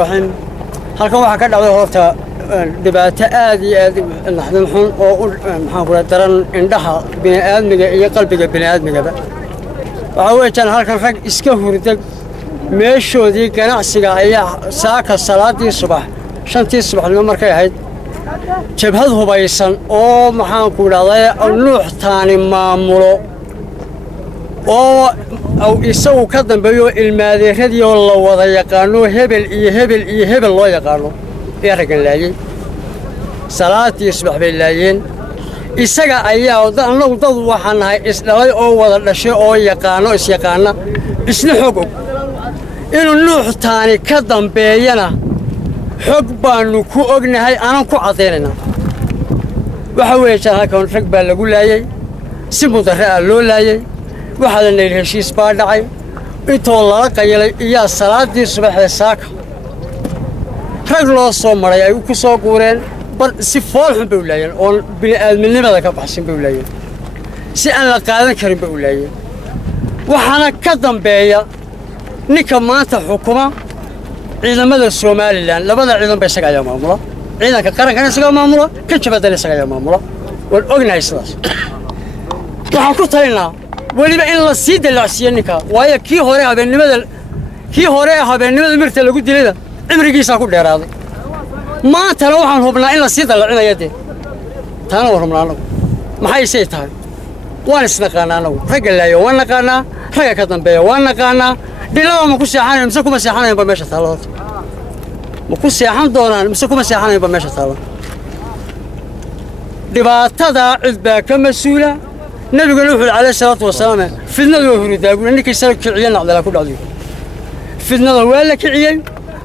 waxaan halkan waxa ka dhacday horta dhibaato aad iyo aad naxdin xun oo maxaan ku daran indhaha bini'aadmiga iyo qalbiga bini'aadmigaba waxa weeyaan halkan rag iska hurdag meeshoodii ganacsiga ayaa saaka salaadii subax shantii subaxnimo markay ahayd jabhad hubaysan oo maxaan ku dhahday nuux taani maamulo oo isagu ka dambeeyo ilmaadeeradii oo la wada yaqaano hebel iyo hebel loo yaqaano ee ragan laayay salaadii subax bay laayeen isaga ayaa annagu dad waxaan nahay isdhalay oo wada dhashay oo yaqaano yaqaana isna xog og inuu nuux taani ka dambeeyana xog baanu ku ognahay aanan ku cadeynayna waxa weeyaan halkan rag baa lagu laayay si mudarra loo laayay waxaa la neeyay heshiis baa dhacay intoo lala qayilay iyo salaadii subaxda saaka rag loo soo maray ay ku soo guureen bar si fool xun bay u laayeen oo bini'aadminimada ka baxsan bay u laayeen si aan la qaadan karin bay u laayeen waxaana ka dambeeya ninka maanta xukuma ciidamada Soomaaliland labada ciidan bay isaga ayaa maamula ciidanka qaranka isaga maamula ka jabadana isaga ayaa maamula wal ognahay sidaas waxaan ku talinaa waliba in la sii dalacsiyo ninka waayo kii hore habeenimada mirta lagu dilayda cimrigiisa ku dheeraaday maantana waxaan hubnaa in la sii dalacinayo taana warumnaano maxay say tahay waan isnaqaanaa anagu ragga laayo waan naqaanaa ragga ka dambeeya waan naqaanaa dhilada ma ku seexanayn mise kuma seexanayn ba meesha taalo ma ku seexan doonaan mise kuma seexanayn ba meesha taalo dhibaatada cid baa ka mas'uula nabiga nuux alayhi salaatu wasalaam fidnadu hurudaagu ninkii soo kiciyay nacdala ku dhacday fidnada waa la kiciyay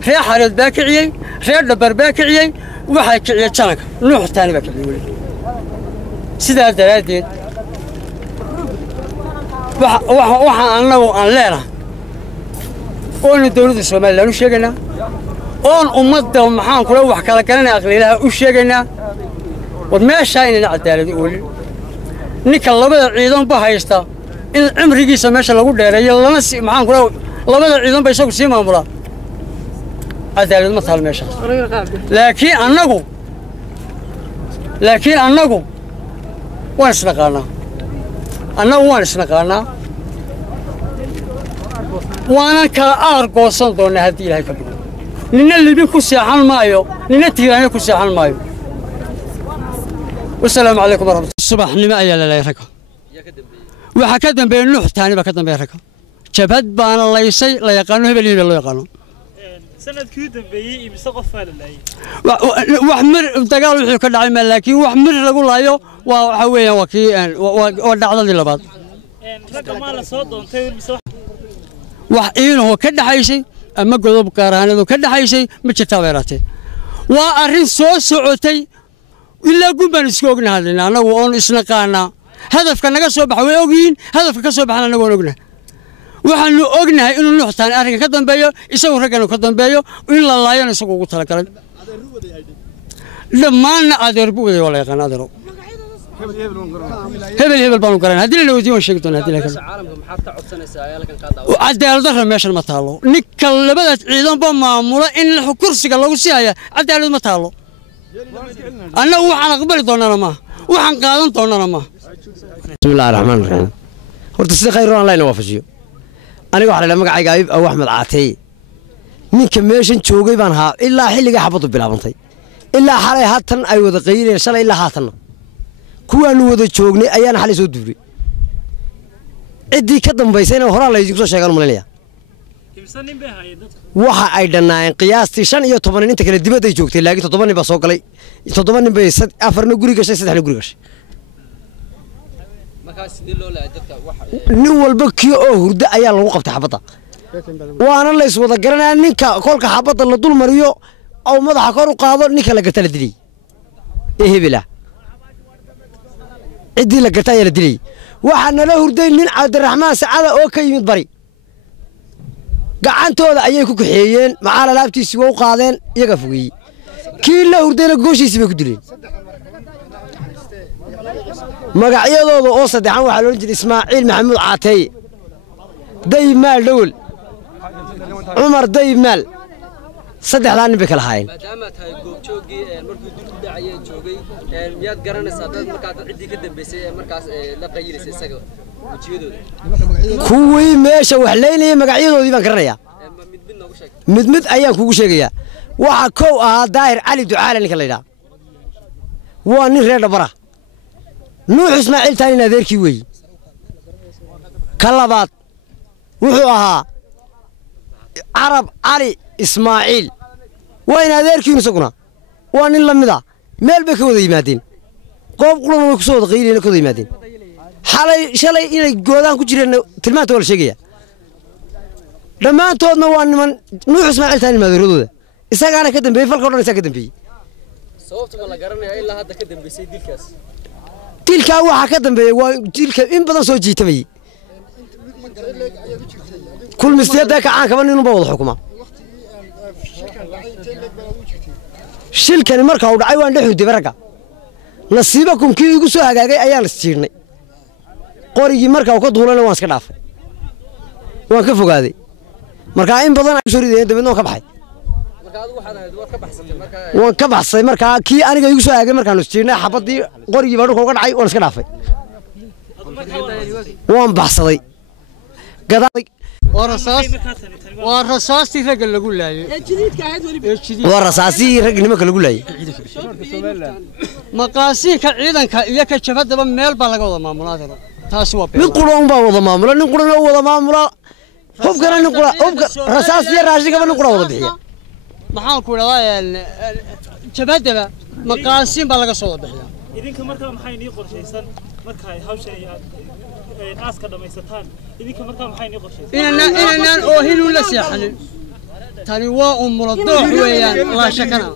reer xareed baa kiciyay reer dhabar baa kiciyay waxa kiciyay janaka nuux taani baa kiciyay sidaa daraadeed waxa annagu aan leenahay oo dawladda Soomaaliland u sheegayna oo ummadda maxaan kula wax kala garanay aqliilaha u sheegayna wad meesha inay cadaalad u oolin ninka labada ciidan ba haysta in cimrigiisa meesha lagu dheereeyo lana si maxaan kula labada ciidan ba isagu sii maamula cadaalad ma taal meesha laakiin annagu waan isnaqaanaa وانا كأرجوسان دون هذه الهاي كبيرة. نحن اللي بيكوسي عن مايو، نحن تيراني كوسي عن مايو. والسلام عليكم ورحمة الله. الصباح نما أيا لا يركض. وحكدم بين نوح ثاني بكدم بيركض. شبهد بان الله يسي لا يقانون هبلين الله يقانون. سنة كودم بيجي بسقف فعل الله. وحمر تقالوا يحكي كل عام لكن وحمر يقول الله يو وحويه وكي ودعنا للبعض. رقم على صوت تقول بسوا. وحين هو كده حيشي أما قلوب كارهانه كده حيشي مش تابعته وأرين سعوتي إلا قوم بنسكوجنا هذا أنا وأنا إسنقانا هدف كنا كسب حويوجين هدف كسب حنا نقولنا وحنا أجنا إنه نحتاج أرين كذا بيو يسوي رجعنا كذا بيو وإلا الله ينسوق وقتها كلام لما أنا أدربه ولا يكان أدرب هبل بانو كران هذي اللي وديون شيكتون هذي اللي كانوا عدال ضر ماشي المطالو نكل بدت عيدان بمعمولة إن الكرسي قالوا سيايا عدال المطالو أنا وحنا قبل دونا ما وحنا قادم دونا ما بسم الله الرحمن الرحيم ورد السيد خيرون الله ينوافجيو أنا واحد لما قاعد جايب أو أحمد عاتي من كميشن شوقي بانها إلا حلقة حبطوا بلا بنتي إلا حالي هاتن أيوة دقيقة إن شاء الله إلا هاتن kuwaanu wada joognay ayaan xal soo duuray cidii ka dambaysayna hore la isu sheegan malinaya waxa ay dhanaayeen qiyaastii 15 inta kala dibadda ay joogtay laakiin 7 nin ba soo galay 7 nin bay 4 guri gashay 3 guri gashay markaas sidii loo laayay dadka waxa nin walba kii oo hurda ayaa lagu qabtay xabada waana la is wada garanaa ninka kolka xabada la dul mariyo oo madaxa kor u qaado ninka la gatala dilay hebela عدي لقطة يا لدلي وحنا له هردين من عبد الرحمن سعادة أوكي من بري قعنتو هذا أيكو كحيين معانا لابتي سوا وقاذين يقفوي كل له هردين الجوشي يسبي كدلين ما قاعد أوصل دحين وحلو نجد إسماعيل محمود عاتي داي مال دول عمر داي مال saddexdaa nin bay kala haayeen maadaama tahay goobjoogii markuu dib u dhacay joogay miyaad garanaysaa dad markaa ciddii ka dambeysay markaas la qayilisay isaga wajiyadooda kuwii meesha wax leynayay magacyadoodii baan garanayaa mid ayaan kugu sheegayaa waxa kow ahaa daahir cali ducaale ninka la yidhaha waa nin reer dhabara nuux ismaaciil taanin adeerkii weeyi ka labaad wuxuu ahaa carab cali ismaaciil waa in adeerkiinu isaguna waa nin la mid a meel bay ka wada yimaadeen qoob qulana way ku soo wada qayliina ka wada yimaadeen shalay inay goodaan ku jireen tilmaanta waa la sheegaya dhammaantoodna waa niman nuux ismaaciil taanin maadeeradooda isagaana ka dambeeyey falka o dhan isaga ka dambeeyey sababta ma la garanayaa ilaa hadda ka dambeysay dilkaas dilkaa waxaa ka dambeeyey waa dilka in badan soo jiitamayey kulmistiyadee kacaan kaba ninunba wada xukuma shilkani marka uu dhacay waan dhex hudibay ragga nasiibakum kii igu soo hagaagay ayaan isjiirnay qorigii marka uu ka duulana waan iska dhaafay waan ka fogaaday markaa in badan ay soo rideen dabadna waan ka baxay waan ka baxsay markaa kii aniga igu soo hagaagay markaan isjiirnay xabadii qorigii baa dhulka uga dhacay waan iska dhaafay waan baxsaday waa rasaastii ragga lagu laayay waa rasaastii ragga nimanka lagu laayay maqaasiinka ciidanka iyo ka jabadaba meel baa laga wada maamulaa taasi waa mid qura un baa wada maamula nin qurana u wada maamula hubkana nin qura hubka rasaastii raashigaba nin qura wada bixiya maxaan ku idhahdaa jabadaba maqaasiin baa laga soo wada bixiya idinka markaa maxay nii qorshaysan markaa hawsha aaska dhamaysataan idinka markaa maxay nii qorshaysan inaan oohin la seexanin tani waa umula doox weeyaan la shakana